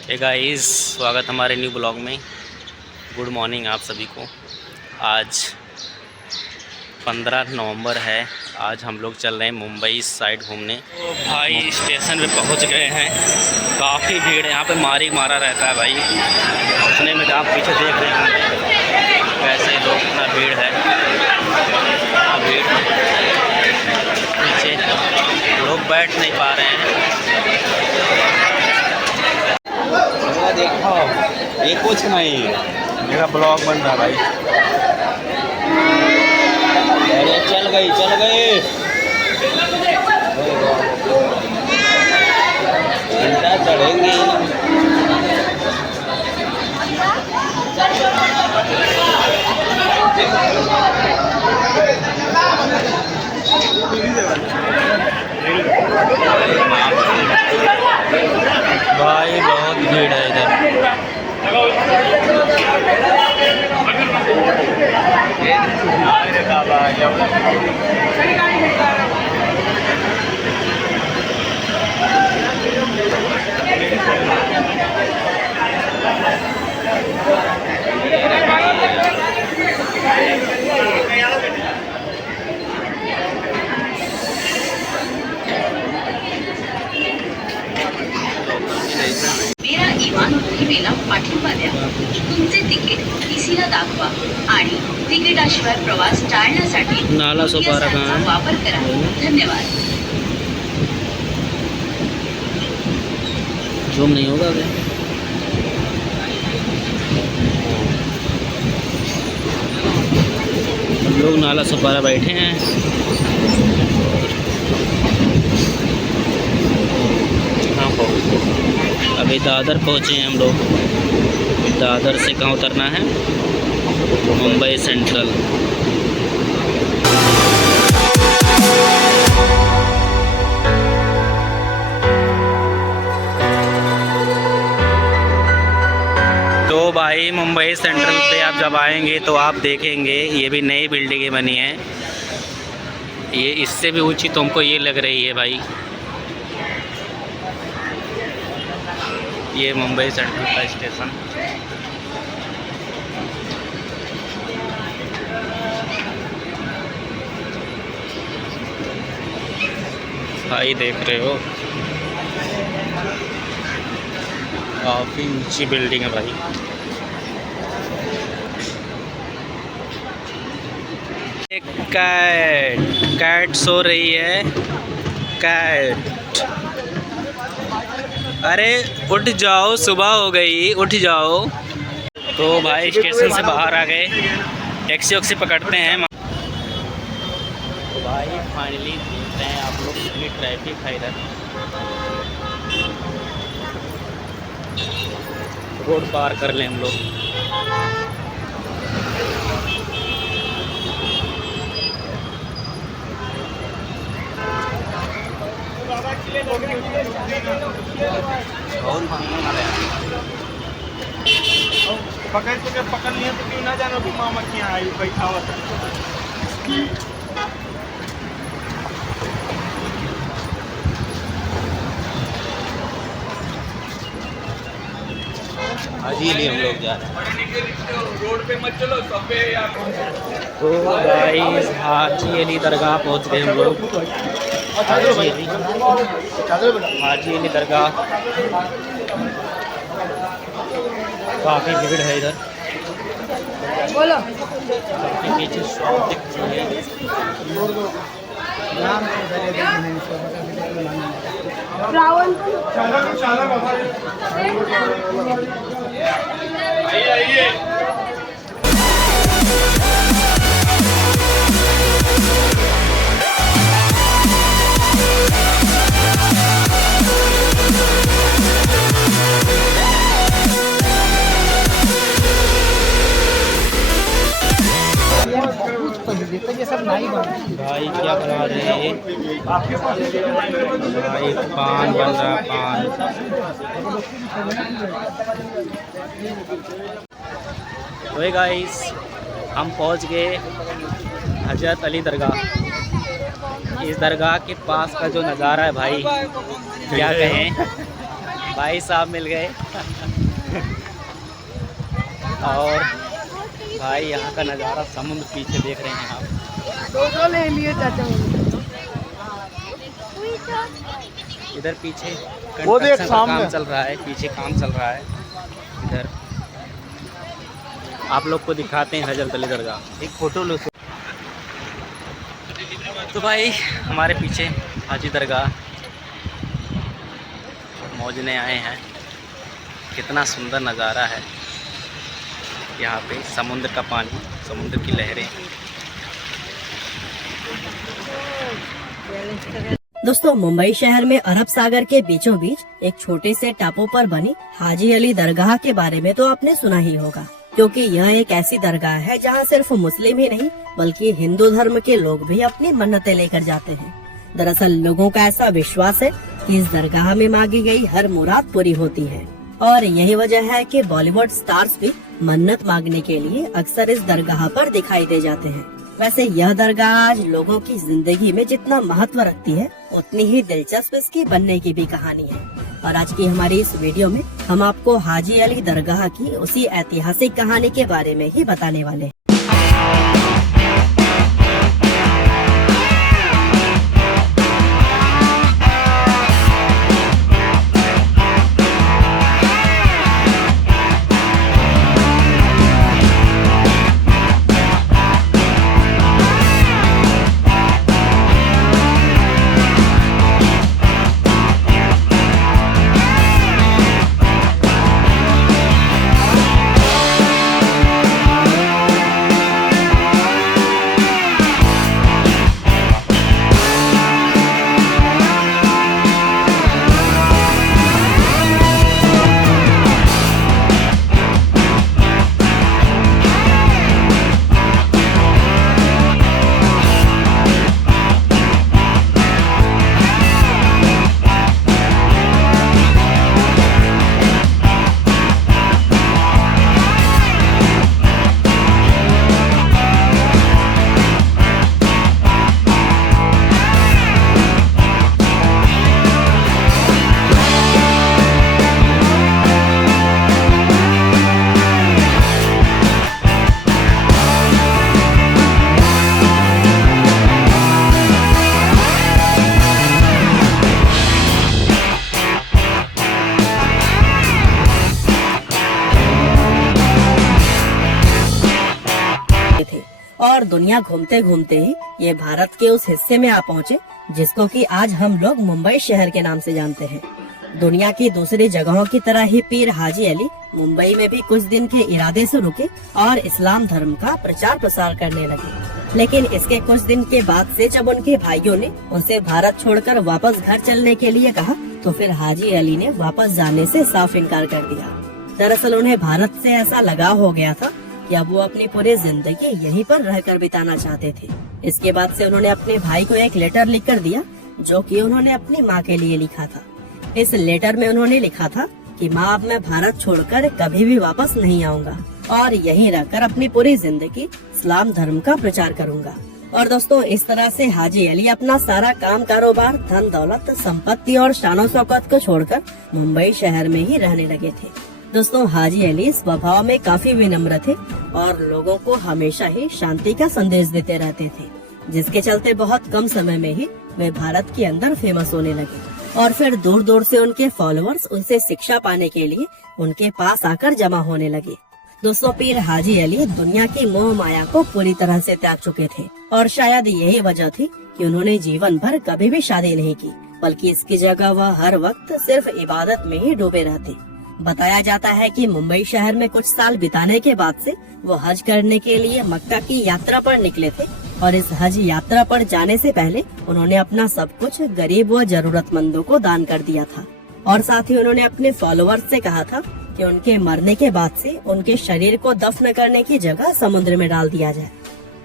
Hey guys, स्वागत हमारे new blog में। गुड मॉर्निंग आप सभी को। आज 15 नवंबर है। आज हम लोग चल रहे हैं मुंबई साइड घूमने। तो भाई स्टेशन पे पहुंच गए हैं। काफ़ी भीड़ है यहाँ पे, मारा रहता है भाई। उतने में आप पीछे देख रहे होंगे वैसे लोग, इतना भीड़ है। भीड़ पीछे लोग बैठ नहीं पा रहे हैं। देखो ये कुछ नहीं, मेरा ब्लॉग बन रहा भाई। अरे चल गई घंटा चढ़ेंगे। भाई बहुत भीड़ है इधर। मेरा इमान मोहिमेला पाठिंबा द्या. तुमचे तिकीट टीसीला दाखवा आणि तिकिटाशिवाय प्रवास टाळण्यासाठी नाला सोपारा कहाँ है? वापर करा. धन्यवाद. जूम नहीं होगा क्या? हम लोग नाला सोपारा बैठे हैं। हाँ, अभी दादर पहुँचे हैं हम लोग। दादर से कहाँ उतरना है? मुंबई सेंट्रल। तो भाई मुंबई सेंट्रल पे आप जब आएंगे तो आप देखेंगे ये भी नई बिल्डिंगें बनी हैं। ये इससे भी ऊंची तुमको ये लग रही है भाई। ये मुंबई सेंट्रल का स्टेशन। भाई देख रहे हो, काफ़ी ऊंची बिल्डिंग है भाई। एक कैट सो रही है। कैट, अरे उठ जाओ, सुबह हो गई, उठ जाओ। तो भाई स्टेशन से बाहर आ गए, टैक्सी वैक्सी पकड़ते हैं। तो भाई फाइनली देखते हैं आप लोग कितनी ट्रैफिक है इधर। रोड पार कर लें हम लोग। पकड़ लिया तो क्यों ना जाना भी मामा के यहाँ आई बैठा हुआ था। अजी लिए हम लोग जा रहे हैं। रोड पे मत चलो, सबे तो गाइस हाजी अली दरगाह पहुंच गए हम लोग। हाजी अली दरगाह, काफ़ी भीड़ है इधर। बोलो. पीछे शॉप दिख रही है। रावण आइए भाई क्या बना रहे हैं? भाई पान बन रहा, पान। तो गाइस हम पहुंच गए हजरत अली दरगाह। इस दरगाह के पास का जो नज़ारा है भाई, क्या कहें। भाई साहब मिल गए। और भाई यहाँ का नज़ारा, समुद्र पीछे देख रहे हैं आप। दो ले लिए चाचा। इधर पीछे वो देख कंस्ट्रक्शन का सामने। काम चल रहा है, पीछे काम चल रहा है। इधर आप लोग को दिखाते हैं हजरत अली दरगाह, एक फ़ोटो लो। तो भाई हमारे पीछे हाजी दरगाह मौजने आए हैं। कितना सुंदर नज़ारा है यहाँ पे, समुद्र का पानी, समुद्र की लहरें। दोस्तों, मुंबई शहर में अरब सागर के बीचों बीच एक छोटे से टापू पर बनी हाजी अली दरगाह के बारे में तो आपने सुना ही होगा, क्योंकि यह एक ऐसी दरगाह है जहां सिर्फ मुस्लिम ही नहीं बल्कि हिंदू धर्म के लोग भी अपनी मन्नतें लेकर जाते हैं। दरअसल लोगों का ऐसा विश्वास है कि इस दरगाह में मांगी गई हर मुराद पूरी होती है, और यही वजह है कि बॉलीवुड स्टार्स भी मन्नत मांगने के लिए अक्सर इस दरगाह पर दिखाई दे जाते हैं। वैसे यह दरगाह आज लोगों की जिंदगी में जितना महत्व रखती है, उतनी ही दिलचस्प इसकी बनने की भी कहानी है। और आज की हमारी इस वीडियो में हम आपको हाजी अली दरगाह की उसी ऐतिहासिक कहानी के बारे में ही बताने वाले हैं। और दुनिया घूमते घूमते ही ये भारत के उस हिस्से में आ पहुँचे जिसको कि आज हम लोग मुंबई शहर के नाम से जानते हैं। दुनिया की दूसरी जगहों की तरह ही पीर हाजी अली मुंबई में भी कुछ दिन के इरादे से रुके और इस्लाम धर्म का प्रचार प्रसार करने लगे। लेकिन इसके कुछ दिन के बाद से जब उनके भाइयों ने उनसे भारत छोड़कर वापस घर चलने के लिए कहा, तो फिर हाजी अली ने वापस जाने से साफ इनकार कर दिया। दरअसल उन्हें भारत से ऐसा लगाव हो गया था कि अब वो अपनी पूरी जिंदगी यहीं पर रहकर बिताना चाहते थे। इसके बाद से उन्होंने अपने भाई को एक लेटर लिखकर दिया, जो कि उन्होंने अपनी माँ के लिए लिखा था। इस लेटर में उन्होंने लिखा था कि माँ, अब मैं भारत छोड़कर कभी भी वापस नहीं आऊँगा और यहीं रहकर अपनी पूरी जिंदगी इस्लाम धर्म का प्रचार करूँगा। और दोस्तों, इस तरह से हाजी अली अपना सारा काम कारोबार, धन दौलत, संपत्ति और शानो शौकत को छोड़कर मुंबई शहर में ही रहने लगे थे। दोस्तों, हाजी अली स्वभाव में काफी विनम्र थे और लोगों को हमेशा ही शांति का संदेश देते रहते थे, जिसके चलते बहुत कम समय में ही वे भारत के अंदर फेमस होने लगे। और फिर दूर दूर से उनके फॉलोअर्स उनसे शिक्षा पाने के लिए उनके पास आकर जमा होने लगे। दोस्तों, पीर हाजी अली दुनिया की मोह माया को पूरी तरह से त्याग चुके थे और शायद यही वजह थी कि उन्होंने जीवन भर कभी भी शादी नहीं की, बल्कि इसकी जगह वह हर वक्त सिर्फ इबादत में ही डूबे रहते। बताया जाता है कि मुंबई शहर में कुछ साल बिताने के बाद से वो हज करने के लिए मक्का की यात्रा पर निकले थे, और इस हज यात्रा पर जाने से पहले उन्होंने अपना सब कुछ गरीब व जरूरतमंदों को दान कर दिया था। और साथ ही उन्होंने अपने फॉलोअर्स से कहा था कि उनके मरने के बाद से उनके शरीर को दफन करने की जगह समुद्र में डाल दिया जाए।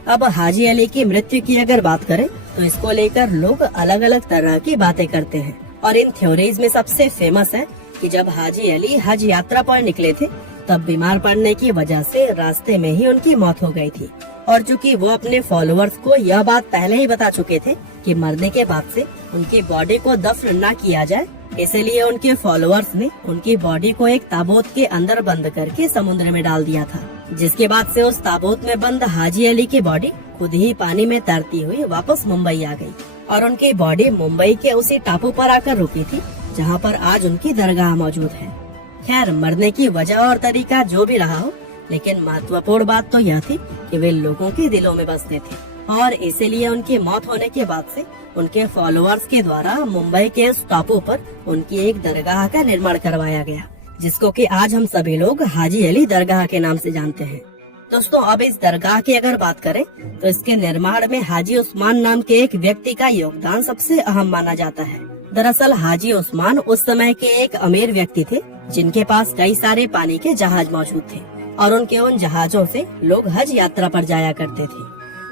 अब हाजी अली की मृत्यु की अगर बात करें तो इसको लेकर लोग अलग अलग तरह की बातें करते हैं, और इन थ्योरीज में सबसे फेमस है कि जब हाजी अली हज यात्रा पर निकले थे तब बीमार पड़ने की वजह से रास्ते में ही उनकी मौत हो गई थी। और चूंकि वो अपने फॉलोअर्स को यह बात पहले ही बता चुके थे कि मरने के बाद से उनकी बॉडी को दफन न किया जाए, इसलिए उनके फॉलोअर्स ने उनकी बॉडी को एक ताबूत के अंदर बंद करके समुद्र में डाल दिया था, जिसके बाद से उस ताबूत में बंद हाजी अली की बॉडी खुद ही पानी में तैरती हुई वापस मुंबई आ गई और उनकी बॉडी मुंबई के उसी टापू पर आकर रुकी थी जहां पर आज उनकी दरगाह मौजूद है। खैर, मरने की वजह और तरीका जो भी रहा हो, लेकिन महत्वपूर्ण बात तो यह थी कि वे लोगों के दिलों में बसते थे और इसीलिए उनकी मौत होने के बाद से उनके फॉलोअर्स के द्वारा मुंबई के इस टापू पर उनकी एक दरगाह का निर्माण करवाया गया, जिसको कि आज हम सभी लोग हाजी अली दरगाह के नाम से जानते हैं। दोस्तों, अब इस दरगाह की अगर बात करें तो इसके निर्माण में हाजी उस्मान नाम के एक व्यक्ति का योगदान सबसे अहम माना जाता है। दरअसल हाजी उस्मान उस समय के एक अमीर व्यक्ति थे जिनके पास कई सारे पानी के जहाज मौजूद थे और उनके उन जहाजों से लोग हज यात्रा पर जाया करते थे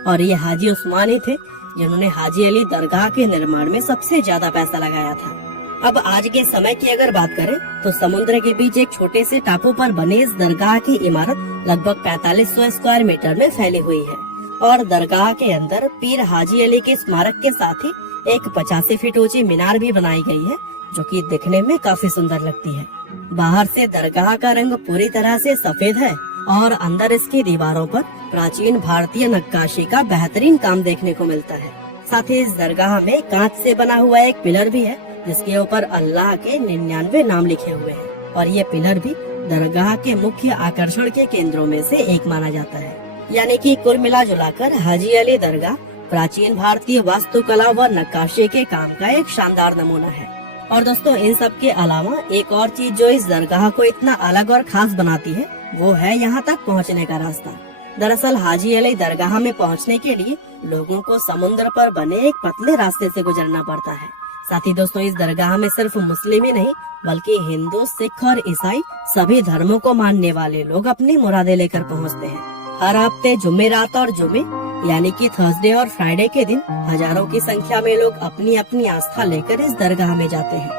और ये हाजी उस्मान ही थे जिन्होंने हाजी अली दरगाह के निर्माण में सबसे ज्यादा पैसा लगाया था। अब आज के समय की अगर बात करें तो समुद्र के बीच एक छोटे से टापू पर बनी इस दरगाह की इमारत लगभग 4500 स्क्वायर मीटर में फैली हुई है और दरगाह के अंदर पीर हाजी अली के स्मारक के साथ ही एक 85 फीट ऊंची मीनार भी बनाई गई है, जो कि दिखने में काफी सुंदर लगती है। बाहर से दरगाह का रंग पूरी तरह से सफेद है और अंदर इसकी दीवारों पर प्राचीन भारतीय नक्काशी का बेहतरीन काम देखने को मिलता है। साथ ही इस दरगाह में कांच से बना हुआ एक पिलर भी है जिसके ऊपर अल्लाह के 99 नाम लिखे हुए हैं और ये पिलर भी दरगाह के मुख्य आकर्षण के केंद्रों में से एक माना जाता है। यानी कि कुल मिला जुलाकर हाजी अली दरगाह प्राचीन भारतीय वास्तुकला व नक्काशी के काम का एक शानदार नमूना है। और दोस्तों, इन सब के अलावा एक और चीज जो इस दरगाह को इतना अलग और खास बनाती है वो है यहाँ तक पहुँचने का रास्ता। दरअसल हाजी अली दरगाह में पहुँचने के लिए लोगों को समुद्र पर बने एक पतले रास्ते से गुजरना पड़ता है। साथ ही दोस्तों, इस दरगाह में सिर्फ मुस्लिम ही नहीं बल्कि हिंदू, सिख और ईसाई सभी धर्मों को मानने वाले लोग अपनी मुरादें लेकर पहुँचते हैं। हर हफ्ते जुमेरात और जुमे यानी कि थर्सडे और फ्राइडे के दिन हजारों की संख्या में लोग अपनी अपनी आस्था लेकर इस दरगाह में जाते हैं।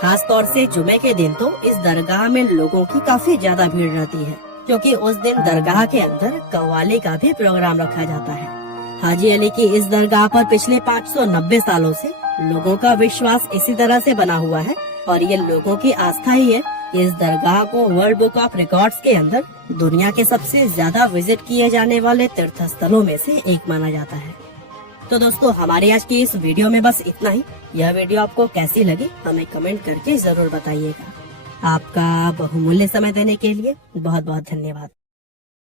खास तौर से जुमे के दिन तो इस दरगाह में लोगों की काफी ज्यादा भीड़ रहती है, क्योंकि उस दिन दरगाह के अंदर कव्वाली का भी प्रोग्राम रखा जाता है। हाजी अली की इस दरगाह पर पिछले 590 सालों से लोगों का विश्वास इसी तरह से बना हुआ है और ये लोगों की आस्था ही है कि इस दरगाह को वर्ल्ड बुक ऑफ रिकॉर्ड्स के अंदर दुनिया के सबसे ज्यादा विजिट किए जाने वाले तीर्थ स्थलों में से एक माना जाता है। तो दोस्तों, हमारे आज की इस वीडियो में बस इतना ही। यह वीडियो आपको कैसी लगी हमें कमेंट करके जरूर बताइएगा। आपका बहुमूल्य समय देने के लिए बहुत बहुत धन्यवाद।